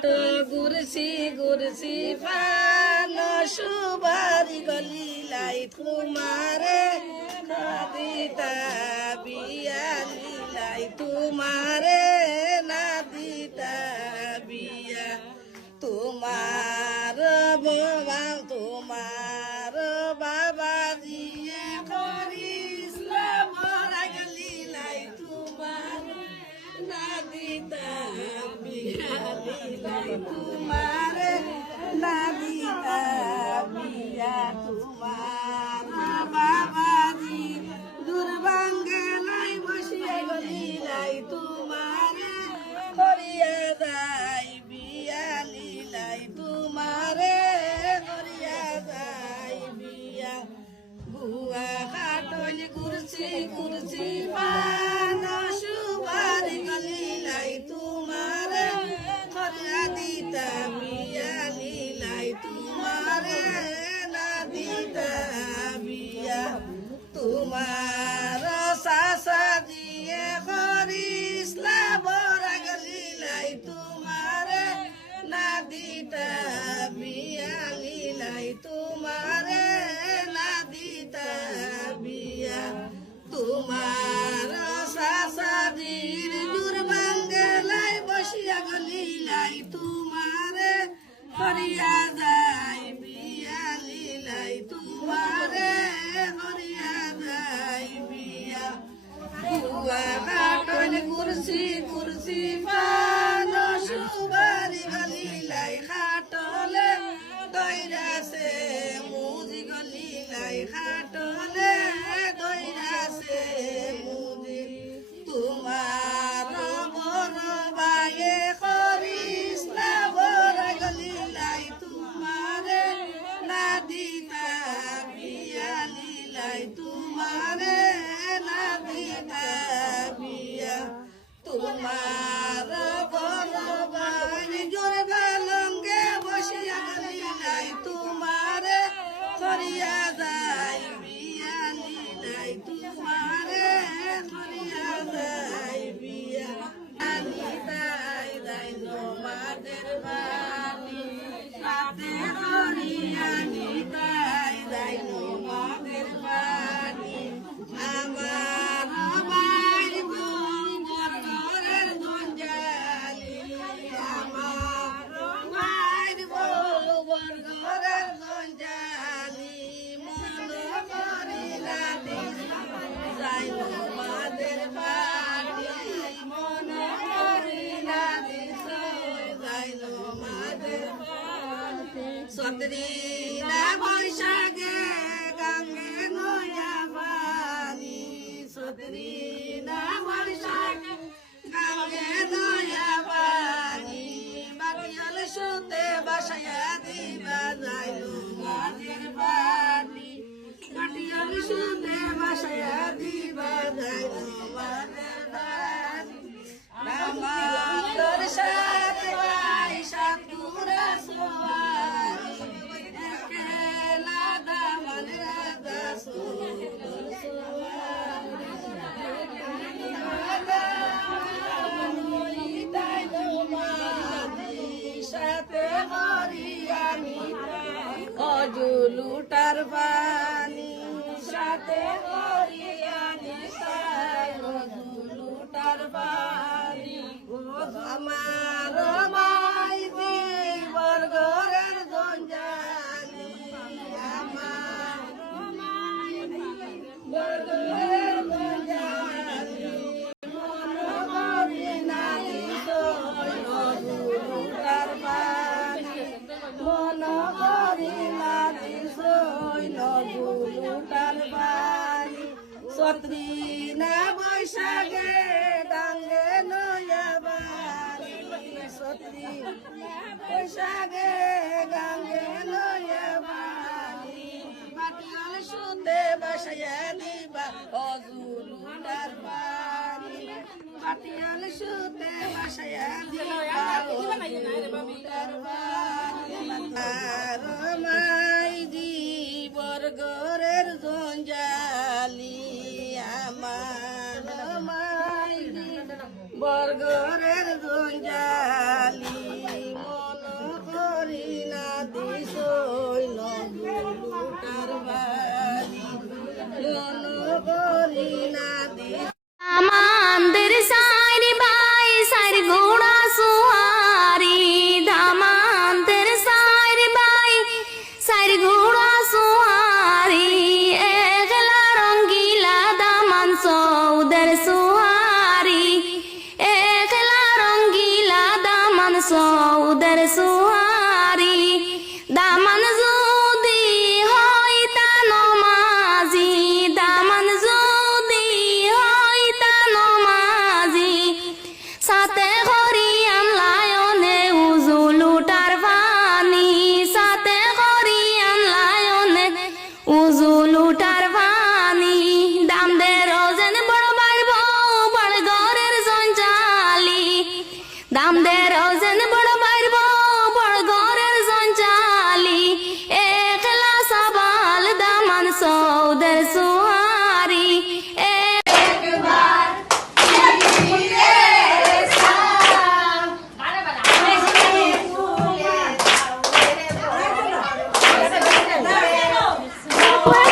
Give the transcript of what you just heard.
খাটো গুরসি গুরসি পান সুবারি গলিলাই তোমারে নাদিতা বিয়া লীলাই তোমারে নাদিতা বিয়া তোমার বাবা তোমার বাবা দিয়ে করিসলাম লীলাই তোমার নাদিতা বিয়া লীলাই তোমার নাদিতা বিয়া তোমার বাবা দি দুর্বাঙ্গে লাই বসিয়া গলিলাই তোমার করিয়া যাই বিয়া লীলাই তোমারে করিয়া যাই বিয়া বুয়া কাটল কুরসি কুরসি পান সুবারি গলিলাই তোমারে করিয়া দিতা বিয়া লীলাই তোমারে না দিতা বিয়া তোমার সাসা দিয়ে করিসলা বড়া গলিলাই তোমারে না দিতা বিয়া লীলাই তোমারে না দিতা বিয়া তোমার সাসা দির দুর্বাঙ্গেলাই বসিয়া গলিলাই তোমারে করিয়া যাই বিয়া লীলাই তোমারে করিয়া যাই বিয়া বুয়া কাটল কুরসি কুরসি পান সুবারি গলিলাই খাটলে দৈরাসে মুজি গলিলাই খাটলে দৈরাসে মুজি তোমার বড় বায়ে করিস না বড় গলিলাই তোমারে না দিতা বিয়া লীলাই তোমারে না দিতা বিয়া তোমার বড় বাড়ি জোর গালঙ্গে বসিয়া গলিলাই তোমারে করিয়া যাই বিয়া লীলাই তোমারে করিয়া যাই বিয়া লীলাই যাই তোমাদের বাড়ি রাতে করিয়া লীলাই যাই তোমাদের বাড়ি আমার বাড়ি গোবর ঘরের গঞ্জালি আমার বাড়ি গোবর ঘরের গঞ্জালি মন করিলা যাই তোমাদের বাড়ি মন করিলা যাই তোমাদের বাড়ি সতরি না বৈশাখে গঙ্গে নয়া পানি সতরি না বৈশাখে গঙ্গে নয়া পানি বাটিয়াল সুতে বাসায়া দিবা যাই তোমাদের বাড়ি বাটিয়াল সুতে বাসায়া দিবা যাই তোমাদের বাড়ি নামার সাথে ভাই সাতুরা সোয়ারি একেলা দামান রাধা সুন্দর সোয়ারি তাই তোমারি সাথে হরিয়ানি অজুলুটার পানি সাথে হরিয়ানি তাই অজুলুটার পানি আমার মাই জীবর ঘরের গঞ্জালি আমার মাই জীবর ঘরের গঞ্জালি মন করি নালি সইলুটার পানি মন করি নালি সইলুটার পানি সত্রি না বৈশাখে ডাঙ্গে নয়া বাড়ি সত্রি বৈশাখে গাঙ্গে নয়া বাড়ি বাটিয়াল সুতে বাসায়া দিবা অজুলুটার বাড়ি বাটিয়াল সুতে বাসায়া দিবা অজুলুটার বাড়ি আর মাই জীবর ঘরের গঞ্জালি আমার মাই বরগরের গঞ্জালি সৌদের সুহারি দামান যদি হয় তা নমাজি দামান যদি হয় তা নমাজি সাথে করি আমলায়নে উজুলুটার পানি সাথে করি আমলায়নে উজুলুটার পানি দাম দে রোজেন বড় বাড়ব বড় ঘরের জঞ্জালি দাম দে রোজেন বড় বাড়ব বড় ঘরের জঞ্জালি একলা সবাল দামান সৌদের সুহারি Wow.